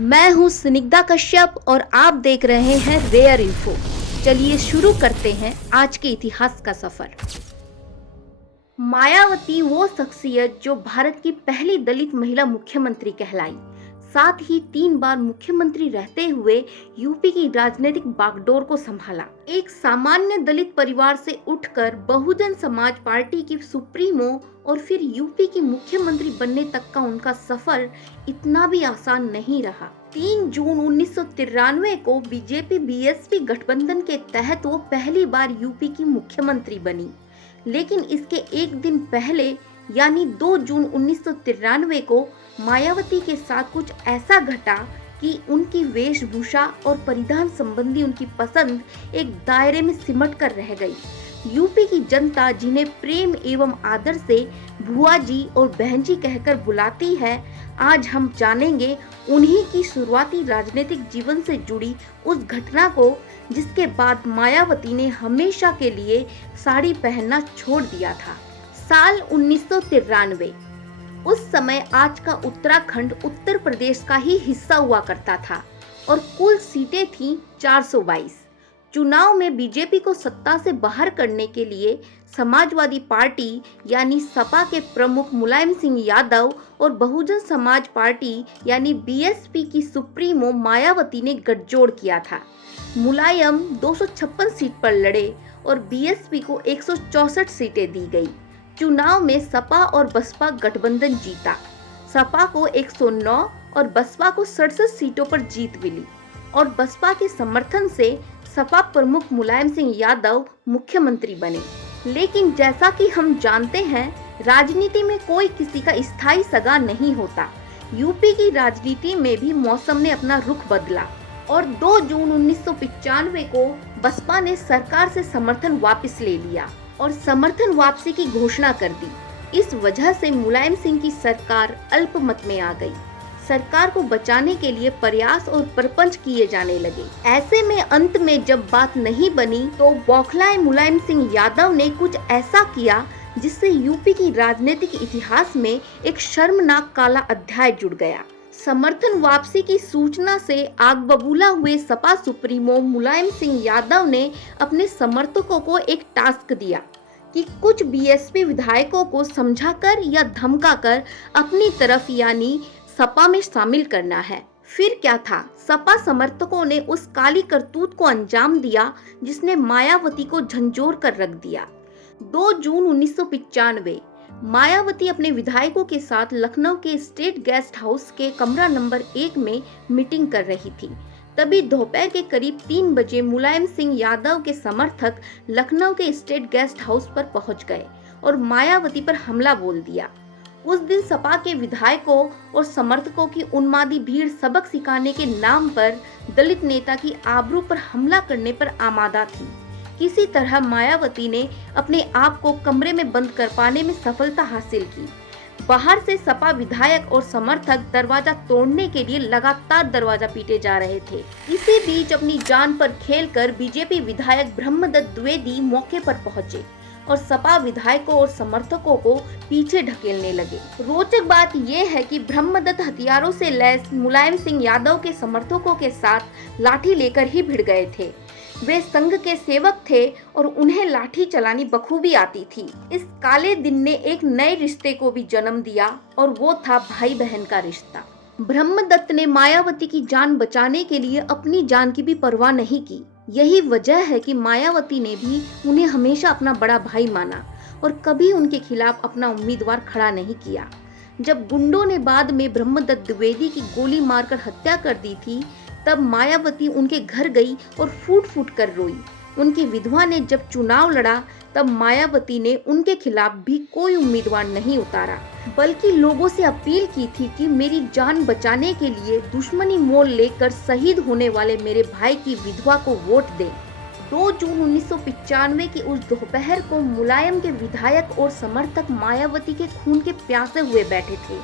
मैं हूं स्निग्धा कश्यप और आप देख रहे हैं रेयर इन्फो। चलिए शुरू करते हैं आज के इतिहास का सफर। मायावती वो शख्सियत जो भारत की पहली दलित महिला मुख्यमंत्री कहलाई, साथ ही 3 बार मुख्यमंत्री रहते हुए यूपी की राजनीतिक बागडोर को संभाला। एक सामान्य दलित परिवार से उठकर बहुजन समाज पार्टी की सुप्रीमो और फिर यूपी की मुख्यमंत्री बनने तक का उनका सफर इतना भी आसान नहीं रहा। 3 जून 1993 को बीजेपी बीएसपी गठबंधन के तहत वो पहली बार यूपी की मुख्यमंत्री बनी, लेकिन इसके एक दिन पहले यानी 2 जून 1993 को मायावती के साथ कुछ ऐसा घटा कि उनकी वेशभूषा और परिधान संबंधी उनकी पसंद एक दायरे में सिमट कर रह गई। यूपी की जनता जिन्हें प्रेम एवं आदर से भुआ जी और बहन जी कहकर बुलाती है, आज हम जानेंगे उन्हीं की शुरुआती राजनीतिक जीवन से जुड़ी उस घटना को जिसके बाद मायावती ने हमेशा के लिए साड़ी पहनना छोड़ दिया था। साल 1993। उस समय आज का उत्तराखंड उत्तर प्रदेश का ही हिस्सा हुआ करता था और कुल सीटें थीं 422। चुनाव में बीजेपी को सत्ता से बाहर करने के लिए समाजवादी पार्टी यानी सपा के प्रमुख मुलायम सिंह यादव और बहुजन समाज पार्टी यानी बीएसपी की सुप्रीमो मायावती ने गठजोड़ किया था। मुलायम 256 सीट पर लड़े और बीएसपी को 164 सीटें दी गई। चुनाव में सपा और बसपा गठबंधन जीता। सपा को 109 और बसपा को 67 सीटों पर जीत मिली और बसपा के समर्थन से सपा प्रमुख मुलायम सिंह यादव मुख्यमंत्री बने। लेकिन जैसा कि हम जानते हैं, राजनीति में कोई किसी का स्थायी सगा नहीं होता। यूपी की राजनीति में भी मौसम ने अपना रुख बदला और 2 जून 1995 को बसपा ने सरकार से समर्थन वापस ले लिया और समर्थन वापसी की घोषणा कर दी। इस वजह से मुलायम सिंह की सरकार अल्पमत में आ गई। सरकार को बचाने के लिए प्रयास और प्रपंच किए जाने लगे। ऐसे में अंत में जब बात नहीं बनी तो बौखलाए मुलायम सिंह यादव ने कुछ ऐसा किया जिससे यूपी की राजनीतिक इतिहास में एक शर्मनाक काला अध्याय जुड़ गया। समर्थन वापसी की सूचना से आग बबूला हुए सपा सुप्रीमो मुलायम सिंह यादव ने अपने समर्थकों को एक टास्क दिया कि कुछ बीएसपी विधायकों को समझाकर या धमकाकर अपनी तरफ यानी सपा में शामिल करना है। फिर क्या था, सपा समर्थकों ने उस काली करतूत को अंजाम दिया जिसने मायावती को झंझोर कर रख दिया। 2 जून 1995 मायावती अपने विधायकों के साथ लखनऊ के स्टेट गेस्ट हाउस के कमरा नंबर 1 में मीटिंग कर रही थी। तभी दोपहर के करीब 3 बजे मुलायम सिंह यादव के समर्थक लखनऊ के स्टेट गेस्ट हाउस पर पहुंच गए और मायावती पर हमला बोल दिया। उस दिन सपा के विधायकों और समर्थकों की उन्मादी भीड़ सबक सिखाने के नाम पर दलित नेता की आबरू पर हमला करने पर आमादा थी। किसी तरह मायावती ने अपने आप को कमरे में बंद कर पाने में सफलता हासिल की। बाहर से सपा विधायक और समर्थक दरवाजा तोड़ने के लिए लगातार दरवाजा पीटे जा रहे थे। इसी बीच अपनी जान पर खेलकर बीजेपी विधायक ब्रह्मदत्त द्विवेदी मौके पर पहुंचे और सपा विधायकों और समर्थकों को पीछे ढकेलने लगे। रोचक बात यह है कि ब्रह्मदत्त हथियारों से लैस मुलायम सिंह यादव के समर्थकों के साथ लाठी लेकर ही भिड़ गए थे। वे संघ के सेवक थे और उन्हें लाठी चलानी बखूबी आती थी। इस काले दिन ने एक नए रिश्ते को भी जन्म दिया और वो था भाई बहन का रिश्ता। ब्रह्मदत्त ने मायावती की जान बचाने के लिए अपनी जान की भी परवाह नहीं की। यही वजह है कि मायावती ने भी उन्हें हमेशा अपना बड़ा भाई माना और कभी उनके खिलाफ अपना उम्मीदवार खड़ा नहीं किया। जब गुंडों ने बाद में ब्रह्मदत्त द्विवेदी की गोली मारकर हत्या कर दी थी, तब मायावती उनके घर गई और फूट फूट कर रोई। उनकी विधवा ने जब चुनाव लड़ा तब मायावती ने उनके खिलाफ भी कोई उम्मीदवार नहीं उतारा, बल्कि लोगों से अपील की थी कि मेरी जान बचाने के लिए दुश्मनी मोल लेकर शहीद होने वाले मेरे भाई की विधवा को वोट दें। 2 जून 1995 की उस दोपहर को मुलायम के विधायक और समर्थक मायावती के खून के प्यासे हुए बैठे थे।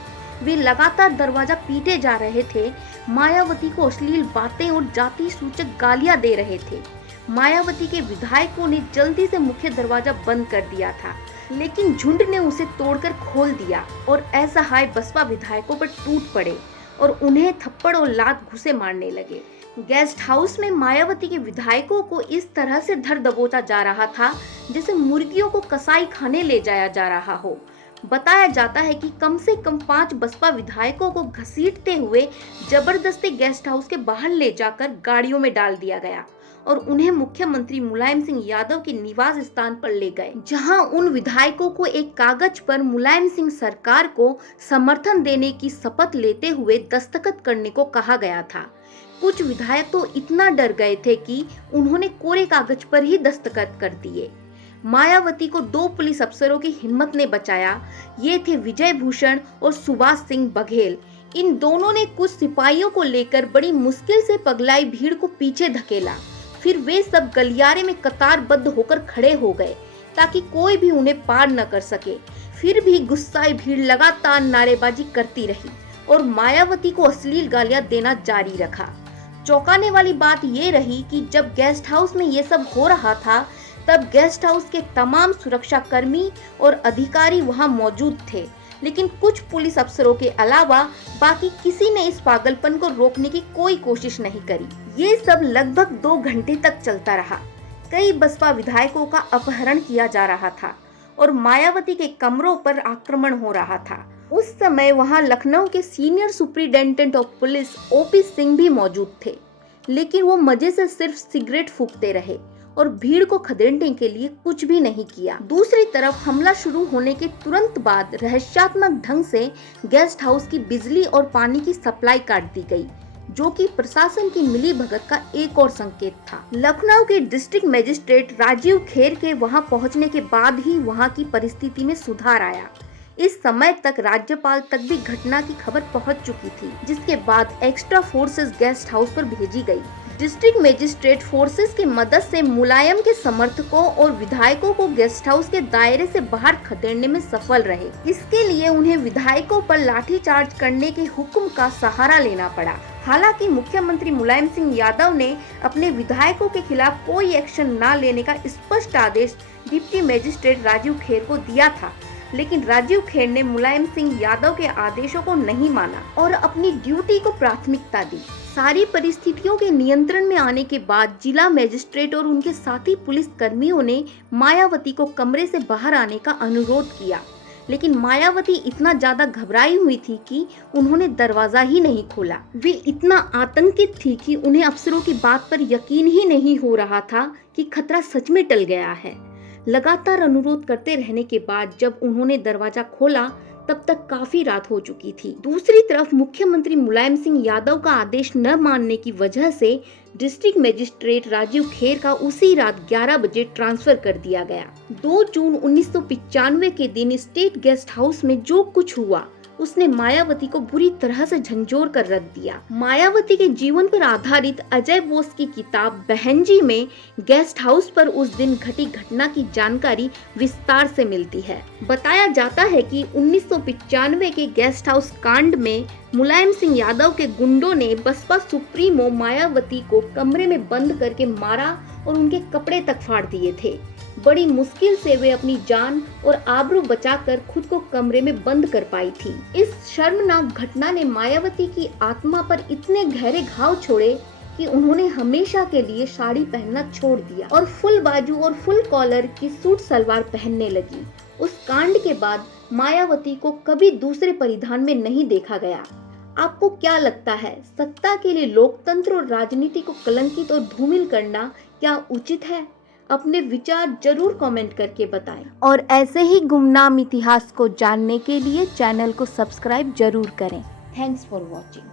वे लगातार दरवाजा पीटे जा रहे थे, मायावती को अश्लील बातें और जाति सूचक गालियां दे रहे थे। मायावती के विधायकों ने जल्दी से मुख्य दरवाजा बंद कर दिया था, लेकिन झुंड ने उसे तोड़कर खोल दिया और असहाय बसपा विधायकों पर टूट पड़े। और उन्हें थप्पड़ और लात घुसे मारने लगे। गेस्ट हाउस में मायावती के विधायकों को इस तरह से धर दबोचा जा रहा था जैसे मुर्गियों को कसाई खाने ले जाया जा रहा हो। बताया जाता है कि कम से कम 5 बसपा विधायकों को घसीटते हुए जबरदस्ती गेस्ट हाउस के बाहर ले जाकर गाड़ियों में डाल दिया गया और उन्हें मुख्यमंत्री मुलायम सिंह यादव के निवास स्थान पर ले गए, जहां उन विधायकों को एक कागज पर मुलायम सिंह सरकार को समर्थन देने की शपथ लेते हुए दस्तखत करने को कहा गया था। कुछ विधायक तो इतना डर गए थे कि उन्होंने कोरे कागज पर ही दस्तखत कर दिए। मायावती को 2 पुलिस अफसरों की हिम्मत ने बचाया। ये थे विजय भूषण और सुभाष सिंह बघेल। इन दोनों ने कुछ सिपाहियों को लेकर बड़ी मुश्किल से पगलाई भीड़ को पीछे धकेला। फिर वे सब गलियारे में कतारबद्ध होकर खड़े हो गए ताकि कोई भी उन्हें पार न कर सके। फिर भी गुस्साई भीड़ लगातार नारेबाजी करती रही और मायावती को अश्लील गालियां देना जारी रखा। चौंकाने वाली बात ये रही कि जब गेस्ट हाउस में ये सब हो रहा था तब गेस्ट हाउस के तमाम सुरक्षा कर्मी और अधिकारी वहां मौजूद थे, लेकिन कुछ पुलिस अफसरों के अलावा बाकी किसी ने इस पागलपन को रोकने की कोई कोशिश नहीं करी। ये सब लगभग 2 घंटे तक चलता रहा। कई बसपा विधायकों का अपहरण किया जा रहा था और मायावती के कमरों पर आक्रमण हो रहा था। उस समय वहां लखनऊ के senior superintendent of police OP Singh भी मौजूद थे, लेकिन वो मजे से सिर्फ सिगरेट फूंकते रहे और भीड़ को खदेड़ने के लिए कुछ भी नहीं किया। दूसरी तरफ हमला शुरू होने के तुरंत बाद रहस्यात्मक ढंग से गेस्ट हाउस की बिजली और पानी की सप्लाई काट दी गई, जो कि प्रशासन की मिलीभगत का एक और संकेत था। लखनऊ के डिस्ट्रिक्ट मजिस्ट्रेट राजीव खेर के वहां पहुंचने के बाद ही वहां की परिस्थिति में सुधार आया। इस समय तक राज्यपाल तक भी घटना की खबर पहुंच चुकी थी, जिसके बाद एक्स्ट्रा फोर्सेस गेस्ट हाउस पर भेजी गई। डिस्ट्रिक्ट मजिस्ट्रेट फोर्सेस की मदद से मुलायम के समर्थकों और विधायकों को गेस्ट हाउस के दायरे से बाहर खदेड़ने में सफल रहे। इसके लिए उन्हें विधायकों पर लाठीचार्ज करने के हुक्म का सहारा लेना पड़ा। हालांकि मुख्यमंत्री मुलायम सिंह यादव ने अपने विधायकों के खिलाफ कोई एक्शन न लेने का स्पष्ट आदेश डिप्टी मजिस्ट्रेट राजीव खेर को दिया था, लेकिन राजीव खेर ने मुलायम सिंह यादव के आदेशों को नहीं माना और अपनी ड्यूटी को प्राथमिकता दी। सारी परिस्थितियों के नियंत्रण में आने के बाद जिला मजिस्ट्रेट और उनके साथी पुलिस कर्मियों ने मायावती को कमरे से बाहर आने का अनुरोध किया, लेकिन मायावती इतना ज्यादा घबराई हुई थी कि उन्होंने दरवाजा ही नहीं खोला। वे इतना आतंकित थी कि उन्हें अफसरों की बात पर यकीन ही नहीं हो रहा था कि खतरा सच में टल गया है। लगातार अनुरोध करते रहने के बाद जब उन्होंने दरवाजा खोला तब तक काफी रात हो चुकी थी। दूसरी तरफ मुख्यमंत्री मुलायम सिंह यादव का आदेश न मानने की वजह से डिस्ट्रिक्ट मजिस्ट्रेट राजीव खेर का उसी रात 11 बजे ट्रांसफर कर दिया गया। 2 जून 1995 के दिन स्टेट गेस्ट हाउस में जो कुछ हुआ उसने मायावती को बुरी तरह से झंझोर कर रख दिया। मायावती के जीवन पर आधारित अजय बोस की किताब बहनजी में गेस्ट हाउस पर उस दिन घटी घटना की जानकारी विस्तार से मिलती है। बताया जाता है कि 1995 के गेस्ट हाउस कांड में मुलायम सिंह यादव के गुंडों ने बसपा सुप्रीमो मायावती को कमरे में बंद करके मारा और उनके कपड़े तक फाड़ दिए थे। बड़ी मुश्किल से वे अपनी जान और आबरू बचाकर खुद को कमरे में बंद कर पाई थी। इस शर्मनाक घटना ने मायावती की आत्मा पर इतने गहरे घाव छोड़े कि उन्होंने हमेशा के लिए साड़ी पहनना छोड़ दिया और फुल बाजू और फुल कॉलर की सूट सलवार पहनने लगी। उस कांड के बाद मायावती को कभी दूसरे परिधान में नहीं देखा गया। आपको क्या लगता है, सत्ता के लिए लोकतंत्र और राजनीति को कलंकित और धूमिल करना क्या उचित है? अपने विचार जरूर कमेंट करके बताएं और ऐसे ही गुमनाम इतिहास को जानने के लिए चैनल को सब्सक्राइब जरूर करें। Thanks for watching.